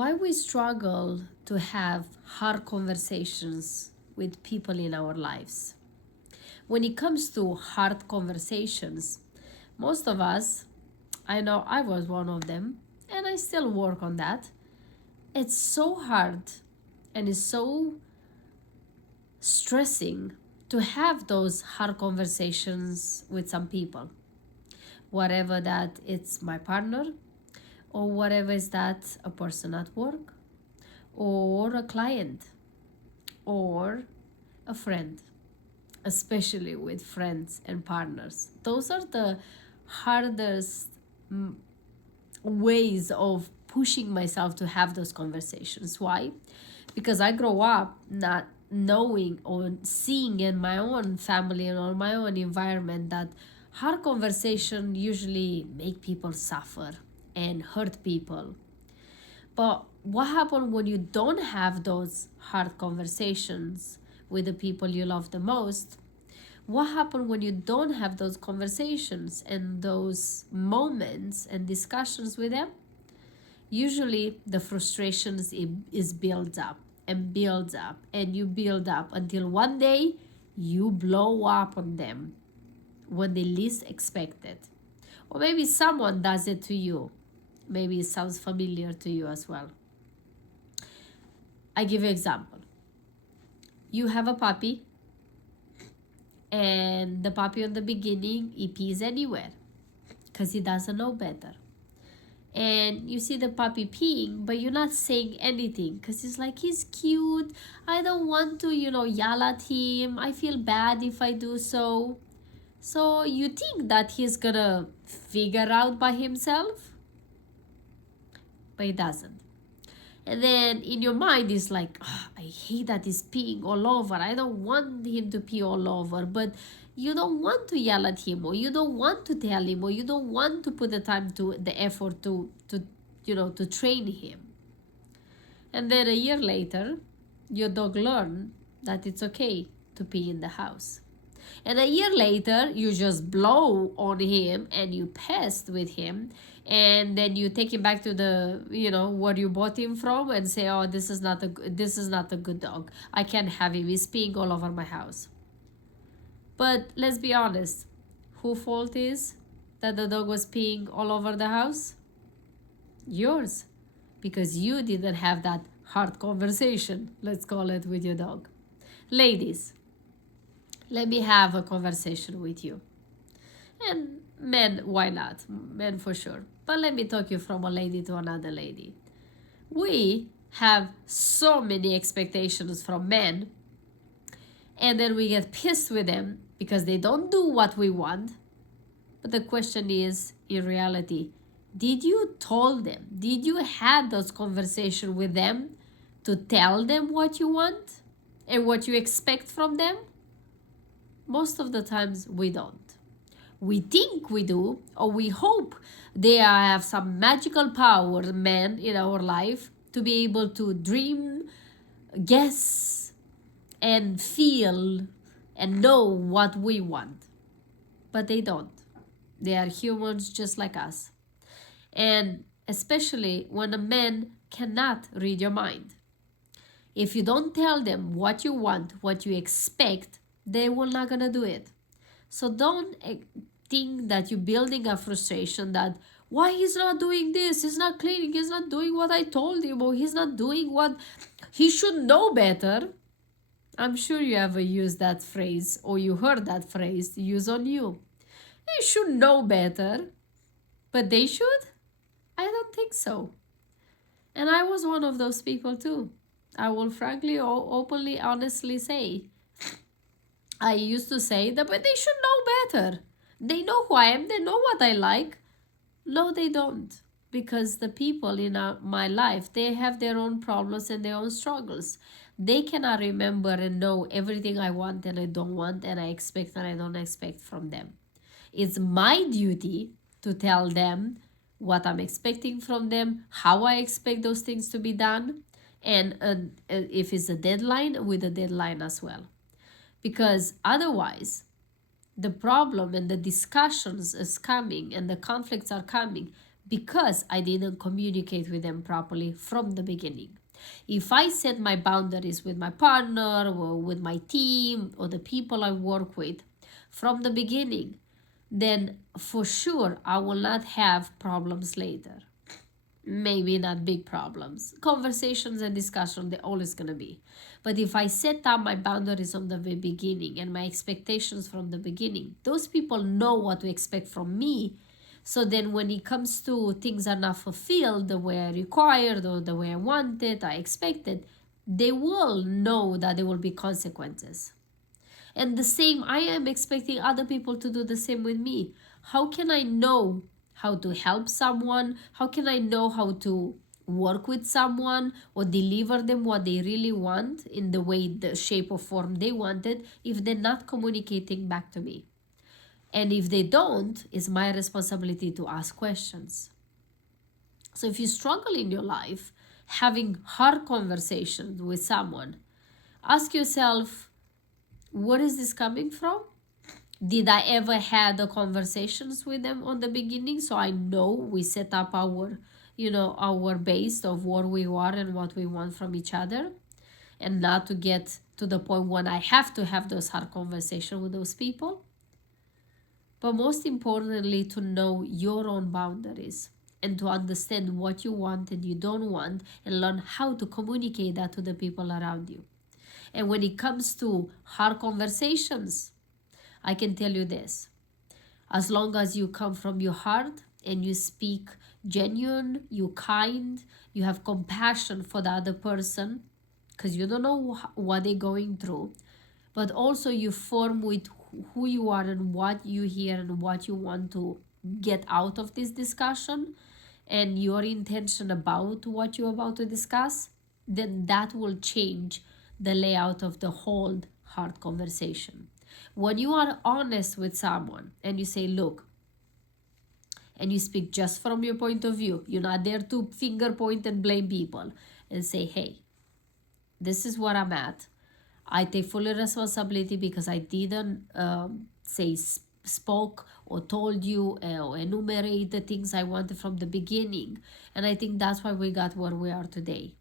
why we struggle to have hard conversations with people in our lives. When it comes to hard conversations, most of us, I know I was one of them, and I still work on that. It's so hard and it's so stressing to have those hard conversations with some people. Whatever that it's my partner, or whatever is that a person at work, or a client, or a friend, especially with friends and partners. Those are the hardest ways of pushing myself to have those conversations. Why? Because I grow up not knowing or seeing in my own family and on my own environment that hard conversation usually make people suffer and hurt people. But what happens when you don't have those hard conversations with the people you love the most? What happens when you don't have those conversations and those moments and discussions with them? Usually the frustrations is built up and builds up, and you build up until one day you blow up on them when they least expect it. Or maybe someone does it to you. Maybe it sounds familiar to you as well. I give you an example. You have a puppy, and the puppy in the beginning, he pees anywhere because he doesn't know better. And you see the puppy peeing, but you're not saying anything because it's like, he's cute. I don't want to, yell at him. I feel bad if I do so. So you think that he's gonna figure out by himself, but he doesn't. And then in your mind, it's like, oh, I hate that he's peeing all over. I don't want him to pee all over. But you don't want to yell at him, or you don't want to tell him, or you don't want to put the effort to train him. And then a year later, your dog learned that it's okay to pee in the house. And a year later, you just blow on him and you pest with him, and then you take him back to the where you bought him from and say, oh, this is not a good dog. I can't have him. He's peeing all over my house. But let's be honest, whose fault is that the dog was peeing all over the house? Yours, because you didn't have that hard conversation, let's call it, with your dog. Ladies, let me have a conversation with you. And men, why not? Men for sure. But let me talk you from a lady to another lady. We have so many expectations from men, and then we get pissed with them because they don't do what we want. But the question is, in reality, did you told them? Did you had those conversations with them to tell them what you want and what you expect from them? Most of the times we don't. We think we do, or we hope they have some magical power, men in our life, to be able to dream, guess, and feel and know what we want. But they don't. They are humans just like us. And especially when a man cannot read your mind. If you don't tell them what you want, what you expect, they will not gonna do it. So don't think that you're building a frustration that why he's not doing this, he's not cleaning, he's not doing what I told him, or he's not doing what he should know better. I'm sure you ever used that phrase, or you heard that phrase used on you. They should know better, but they should? I don't think so. And I was one of those people too. I will frankly, openly, honestly say, I used to say that, but they should know better. They know who I am. They know what I like. No, they don't. Because the people in my life, they have their own problems and their own struggles. They cannot remember and know everything I want and I don't want, and I expect and I don't expect from them. It's my duty to tell them what I'm expecting from them, how I expect those things to be done, and if it's a deadline, with a deadline as well. Because otherwise, the problem and the discussions is coming and the conflicts are coming because I didn't communicate with them properly from the beginning. If I set my boundaries with my partner or with my team or the people I work with from the beginning, then for sure I will not have problems later. Maybe not big problems. Conversations and discussion, they're always going to be. But if I set up my boundaries from the very beginning and my expectations from the beginning, those people know what to expect from me. So then when it comes to things are not fulfilled the way I required or the way I wanted, I expected, they will know that there will be consequences. And the same, I am expecting other people to do the same with me. How can I know how to help someone? How can I know how to work with someone or deliver them what they really want in the way, the shape or form they wanted if they're not communicating back to me? And if they don't, it's my responsibility to ask questions. So if you struggle in your life having hard conversations with someone, ask yourself, where is this coming from? Did I ever had the conversations with them on the beginning? So I know we set up our, our base of where we are and what we want from each other, and not to get to the point when I have to have those hard conversations with those people. But most importantly, to know your own boundaries and to understand what you want and you don't want, and learn how to communicate that to the people around you. And when it comes to hard conversations, I can tell you this: as long as you come from your heart and you speak genuine, you're kind, you have compassion for the other person, because you don't know what they're going through, but also you form with who you are and what you hear and what you want to get out of this discussion, and your intention about what you're about to discuss, then that will change the layout of the whole hard conversation. When you are honest with someone and you say, look, and you speak just from your point of view, you're not there to finger point and blame people, and say, hey, this is where I'm at. I take full responsibility because I didn't spoke or told you or enumerate the things I wanted from the beginning. And I think that's why we got where we are today.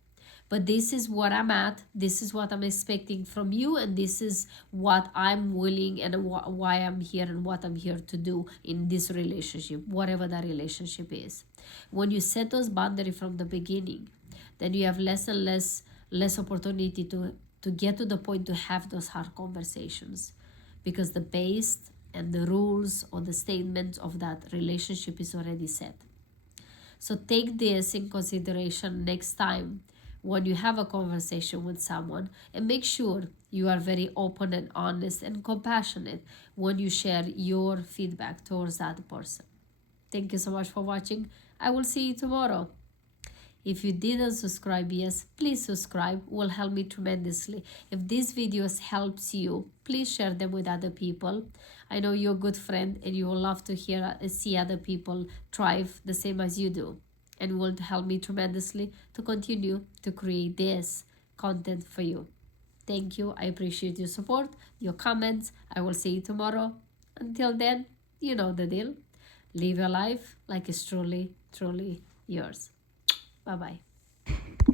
But this is what I'm at. This is what I'm expecting from you. And this is what I'm willing and why I'm here and what I'm here to do in this relationship, whatever that relationship is. When you set those boundaries from the beginning, then you have less and less opportunity to get to the point to have those hard conversations, because the base and the rules or the statements of that relationship is already set. So take this in consideration next time when you have a conversation with someone, and make sure you are very open and honest and compassionate when you share your feedback towards that person. Thank you so much for watching. I will see you tomorrow. If you didn't subscribe yet, please subscribe. It will help me tremendously. If these videos helps you, please share them with other people. I know you're a good friend and you will love to see other people thrive the same as you do. And it will help me tremendously to continue to create this content for you. Thank you. I appreciate your support, your comments. I will see you tomorrow. Until then, you know the deal. Live your life like it's truly, truly yours. Bye-bye.